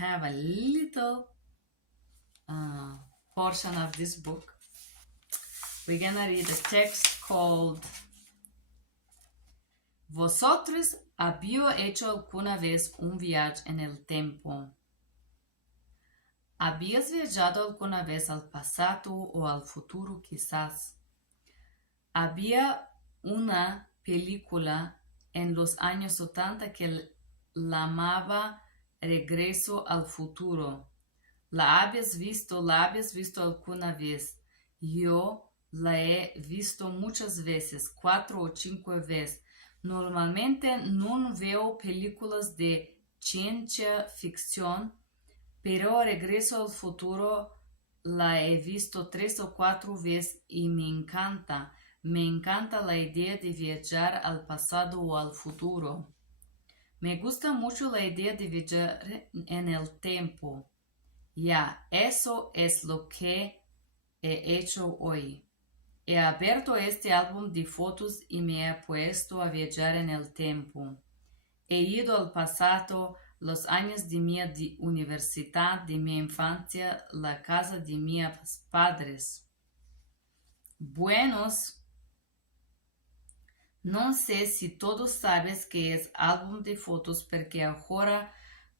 have a little portion of this book. We're gonna read a text called ¿Vosotros habéis hecho alguna vez un viaje en el tiempo? ¿Habías viajado alguna vez al pasado o al futuro quizás? Había una película en los años 80 que la llamaba Regreso al futuro. ¿La habías visto alguna vez? Yo la he visto muchas veces, 4 o 5 veces. Normalmente no veo películas de ciencia ficción, pero Regreso al futuro la he visto 3 o 4 veces y me encanta. Me encanta la idea de viajar al pasado o al futuro. Me gusta mucho la idea de viajar en el tiempo. Ya, eso es lo que he hecho hoy. He abierto este álbum de fotos y me he puesto a viajar en el tiempo. He ido al pasado, los años de mi universidad, de mi infancia, la casa de mis padres. Buenos. No sé si todos sabes que es álbum de fotos porque ahora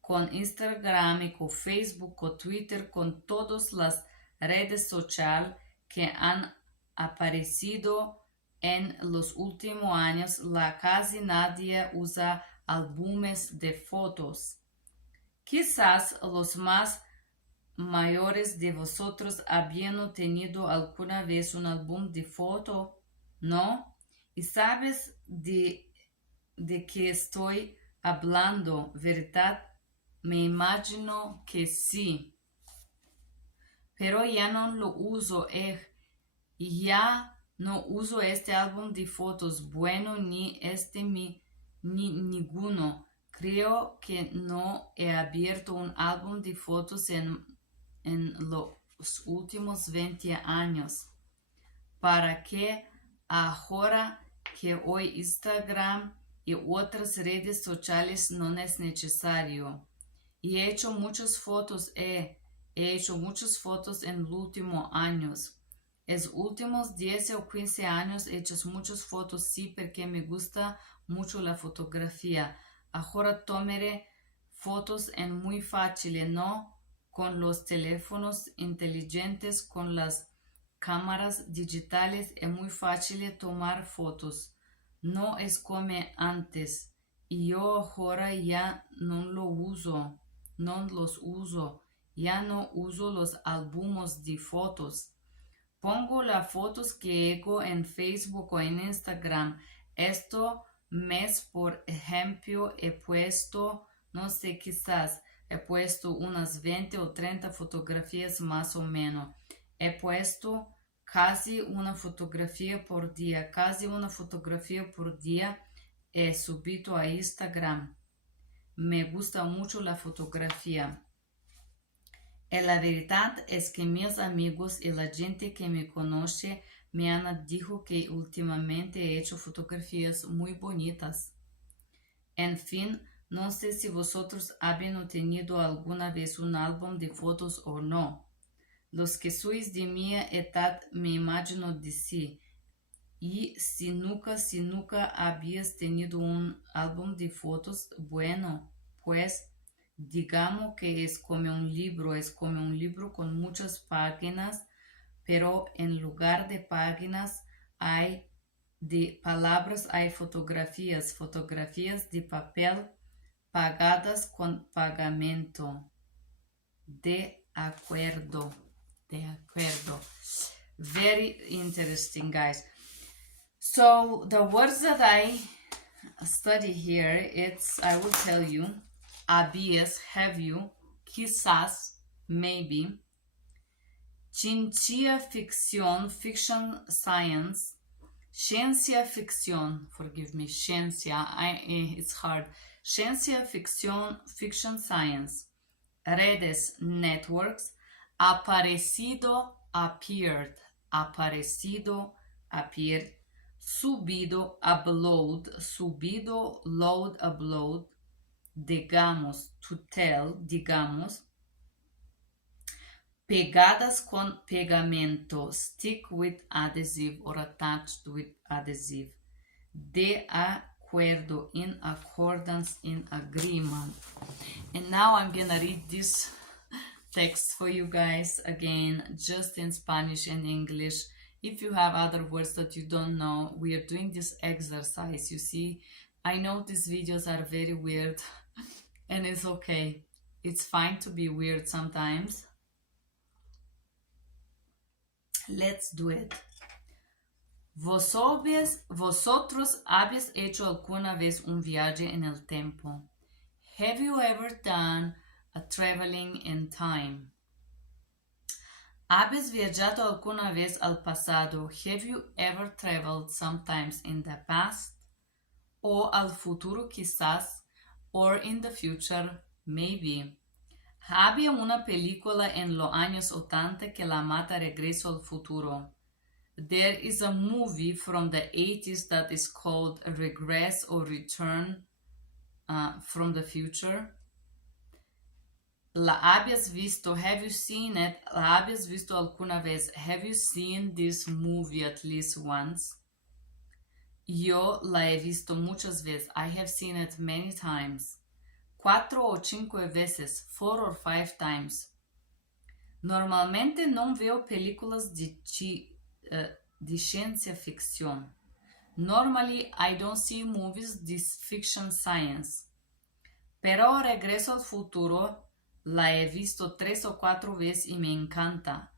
con Instagram y con Facebook, con Twitter, con todas las redes sociales que han aparecido en los últimos años, casi nadie usa álbumes de fotos. Quizás los más mayores de vosotros habían tenido alguna vez un álbum de foto, ¿no? ¿Y sabes de qué estoy hablando, verdad? Me imagino que sí. Pero ya no lo uso. Ya no uso este álbum de fotos. Bueno, ni ninguno. Creo que no he abierto un álbum de fotos en los últimos 20 años. ¿Para qué? Ahora que hoy Instagram y otras redes sociales no es necesario. Y he hecho muchas fotos, en los últimos años. En los últimos 10 o 15 años he hecho muchas fotos, sí, porque me gusta mucho la fotografía. Ahora tomaré fotos en muy fácil, ¿no? Con los teléfonos inteligentes, con las cámaras digitales es muy fácil tomar fotos. No es como antes. Y yo ahora ya no los uso. Ya no uso los álbumes de fotos. Pongo las fotos que hago en Facebook o en Instagram. Esto mes, por ejemplo, he puesto, no sé, quizás he puesto unas 20 o 30 fotografías más o menos. He puesto casi una fotografía por día. He subido a Instagram. Me gusta mucho la fotografía. Y la verdad es que mis amigos y la gente que me conoce me han dicho que últimamente he hecho fotografías muy bonitas. En fin, no sé si vosotros habéis tenido alguna vez un álbum de fotos o no. Los que sois de mi edad me imagino de sí. Y si nunca habías tenido un álbum de fotos, bueno, pues digamos que es como un libro con muchas páginas, pero en lugar de páginas de palabras hay fotografías de papel pagadas con pagamento. De acuerdo. Very interesting, guys. So the words that I study here, I will tell you, habías, have you, quizás, maybe, ciencia ficción, fiction, science, ciencia ficción, forgive me, ciencia, it's hard, ciencia ficción, fiction, science, redes, networks, aparecido, appeared, subido, upload, load, upload, digamos, to tell, digamos. Pegadas con pegamento, stick with adhesive or attached with adhesive. De acuerdo, in accordance, in agreement. And now I'm gonna read this text for you guys again, just in Spanish and English. If you have other words that you don't know, we are doing this exercise. You see, I know these videos are very weird and it's okay. It's fine to be weird sometimes. Let's do it. Vosotros habéis hecho alguna vez un viaje en el tiempo? Have you ever done a traveling in time? ¿Habéis viajado alguna vez al pasado? Have you ever traveled sometimes in the past? O al futuro quizás, or in the future, maybe. Había una película en los años 80 que la mata Regreso al Futuro. There is a movie from the 80s that is called Regress or Return from the Future. ¿La habías visto? Have you seen it? ¿La habías visto alguna vez? Have you seen this movie at least once? Yo la he visto muchas veces. I have seen it many times. 4 o 5 veces, 4 or 5 times. Normalmente no veo películas de ciencia ficción. Normally I don't see movies this fiction science. Pero Regreso al Futuro la he visto 3 o 4 veces y me encanta.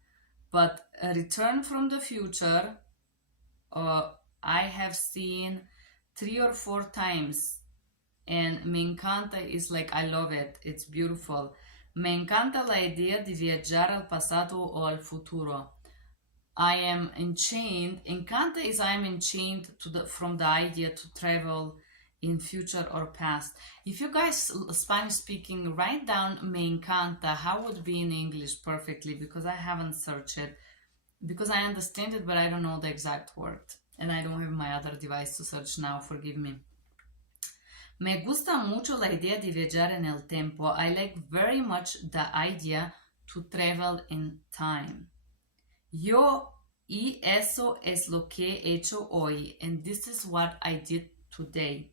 But Return from the Future I have seen 3 or 4 times. And me encanta is like, I love it. It's beautiful. Me encanta la idea de viajar al pasado o al futuro. I am enchained. Encanta is I am enchained from the idea to travel in future or past. If you guys Spanish speaking, write down me encanta. How would be in English perfectly, because I haven't searched it. Because I understand it, but I don't know the exact word. And I don't have my other device to search now, forgive me. Me gusta mucho la idea de viajar en el tiempo. I like very much the idea to travel in time. Y eso es lo que he hecho hoy. And this is what I did today.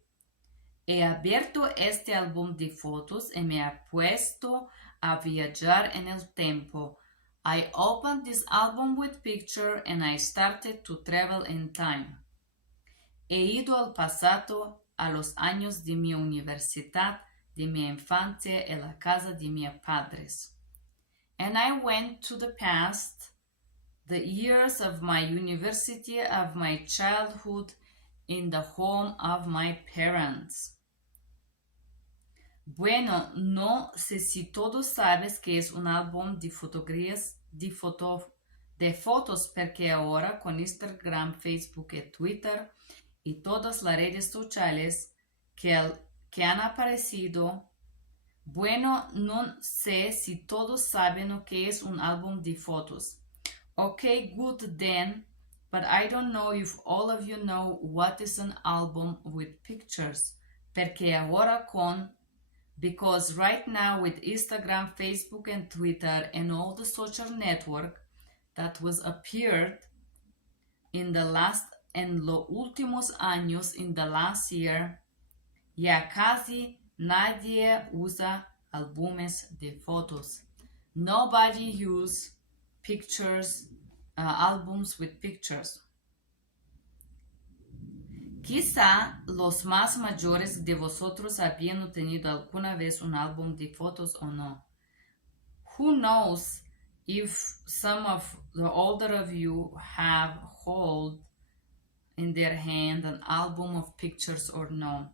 He abierto este álbum de fotos y me he puesto a viajar en el tiempo. I opened this album with picture and I started to travel in time. He ido al pasado, a los años de mi universidad, de mi infancia en la casa de mis padres. And I went to the past, the years of my university, of my childhood, in the home of my parents. Bueno, no sé si todos sabes que es un álbum de fotografías, de fotos, porque ahora con Instagram, Facebook y Twitter y todas las redes sociales que han aparecido. Bueno, no sé si todos saben lo que es un álbum de fotos. Okay, good then, but I don't know if all of you know what is an album with pictures. Porque ahora because right now with Instagram, Facebook and Twitter and all the social network that was appeared in los últimos años, in the last year, ya casi nadie usa álbumes de fotos. Nobody use pictures, albums with pictures. Quizá los más mayores de vosotros habían tenido alguna vez un álbum de fotos o no. Who knows if some of the older of you have hold in their hand an album of pictures or no.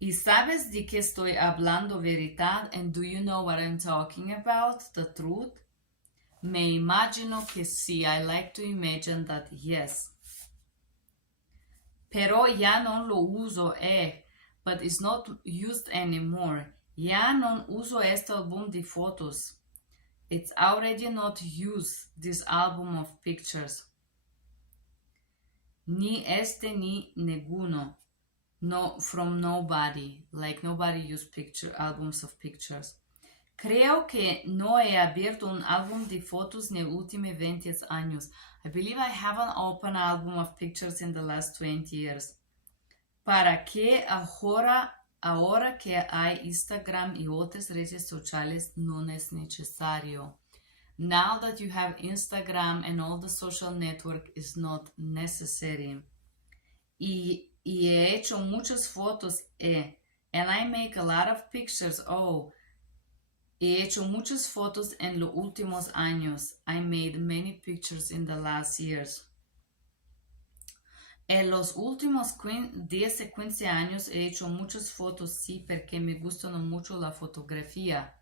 ¿Y sabes de qué estoy hablando, verdad? And do you know what I'm talking about? The truth? Me imagino que sí. I like to imagine that yes. Pero ya no lo uso, but it's not used anymore. Ya no uso este álbum de fotos. It's already not used, this album of pictures. Ni este ni ninguno. from nobody, like nobody used albums of pictures. Creo que no he abierto un álbum de fotos en los últimos 20 años. I believe I haven't opened an album of pictures in the last 20 years. ¿Para qué ahora que hay Instagram y otras redes sociales no es necesario? Now that you have Instagram and all the social network is not necessary. Y he hecho muchas fotos and I make a lot of pictures. He hecho muchas fotos en los últimos años. I made many pictures in the last years. En los últimos 10 o 15 años he hecho muchas fotos, sí, porque me gusta mucho la fotografía.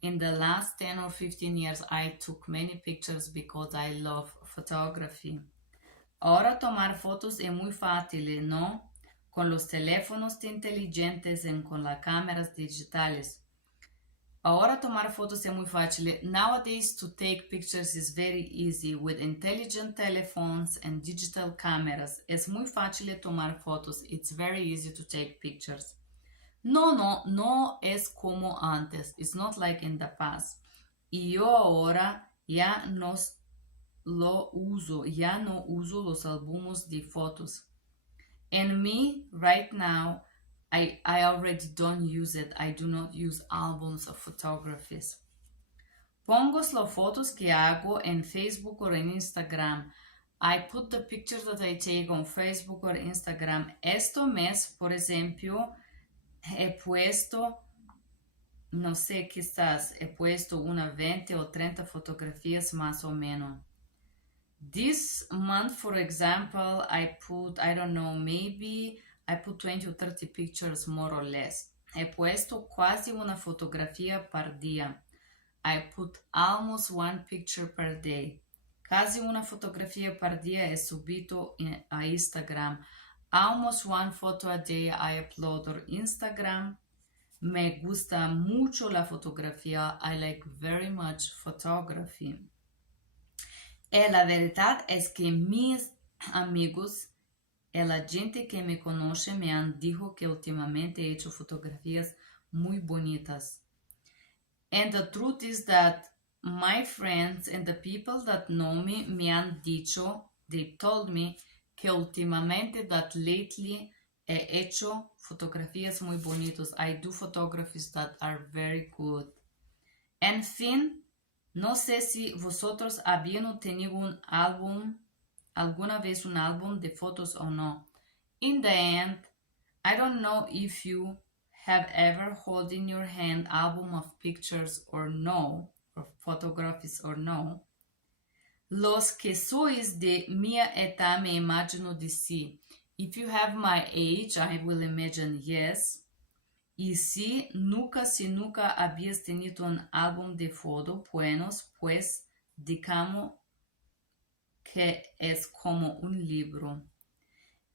In the last 10 or 15 years, I took many pictures because I love photography. Ahora tomar fotos es muy fácil, ¿no? Con los teléfonos inteligentes y con las cámaras digitales. Ahora tomar fotos es muy fácil. Nowadays, to take pictures is very easy with intelligent telephones and digital cameras. Es muy fácil tomar fotos. It's very easy to take pictures. No es como antes. It's not like in the past. Y yo ahora ya no uso los álbumes de fotos. And me, right now, I already don't use it. I do not use albums of photographies. Pongo las fotos que hago en Facebook or en Instagram. I put the pictures that I take on Facebook or Instagram. Este mes, por ejemplo, he puesto, no sé, quizás he puesto unas 20 o 30 fotografías más o menos. This month, for example, I put, I don't know, maybe I put 20 or 30 pictures more or less. He puesto quasi una fotografía per día. I put almost one picture per day. Quasi una fotografía per día he subido a Instagram. Almost one photo a day I upload on Instagram. Me gusta mucho la fotografía. I like very much photography. La verdad es que mis amigos y la gente que me conoce me han dicho que últimamente he hecho fotografías muy bonitas. And the truth is that my friends and the people that know me han dicho, they told me que últimamente, that lately, he hecho fotografías muy bonitas. I do photographies that are very good. En fin, no sé si vosotros habían tenido un álbum, alguna vez un álbum de fotos o no. In the end, I don't know if you have ever held in your hand album of pictures or no, or photographies or no. Los que sois de mi edad me imagino de sí. If you have my age, I will imagine yes. Y si nunca habías tenido un álbum de fotos buenos, pues digamos que es como un libro.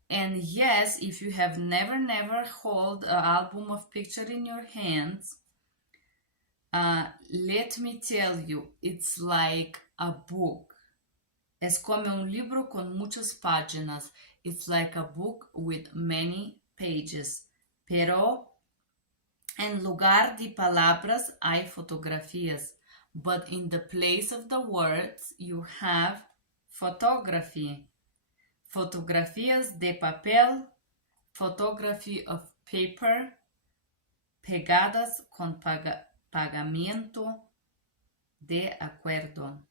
And yes, if you have never held an album of pictures in your hands, let me tell you, it's like a book. Es como un libro con muchas páginas. It's like a book with many pages. Pero en lugar de palabras hay fotografías. But in the place of the words, you have photography. Fotografías de papel, photography of paper, pegadas con pagamento de acuerdo.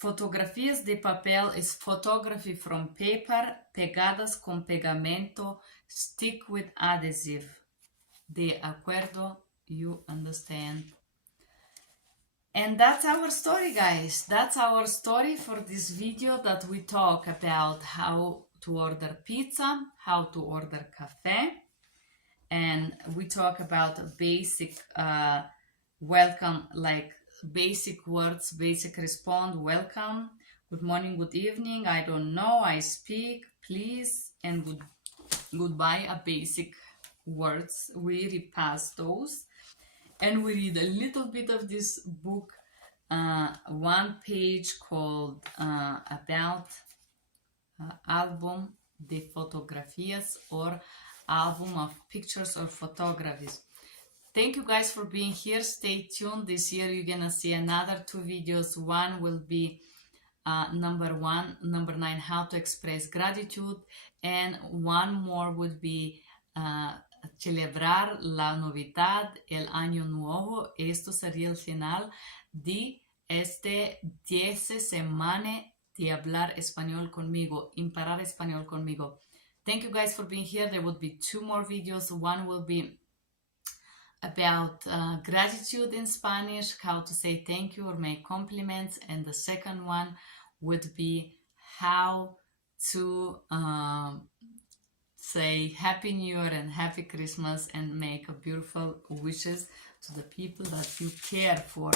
Fotografías de papel is photography from paper, pegadas con pegamento, stick with adhesive. De acuerdo, you understand. And that's our story, guys. That's our story for this video that we talk about how to order pizza, how to order cafe, and we talk about basic welcome, like basic words, basic respond, welcome, good morning, good evening, I don't know, I speak, please, and goodbye are basic words. We repass those. And we read a little bit of this book, one page called about album de fotografías or album of pictures or photographies. Thank you guys for being here. Stay tuned. This year you're gonna see another 2 videos. One will be number 9, how to express gratitude, and one more would be celebrar la Navidad, el Año Nuevo. Esto sería el final de este 10 semanas de hablar español conmigo, imparar español conmigo. Thank you guys for being here. There would be 2 more videos. One will be about gratitude in Spanish, how to say thank you or make compliments, and the second one would be how to say Happy New Year and Happy Christmas and make a beautiful wishes to the people that you care for.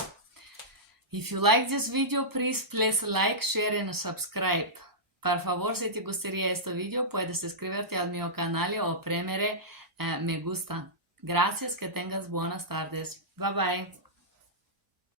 If you like this video, please like, share and subscribe. Por favor, si te gustaría este video, puedes suscribirte al mío canal o premere me gusta. Gracias, que tengas buenas tardes. Bye bye.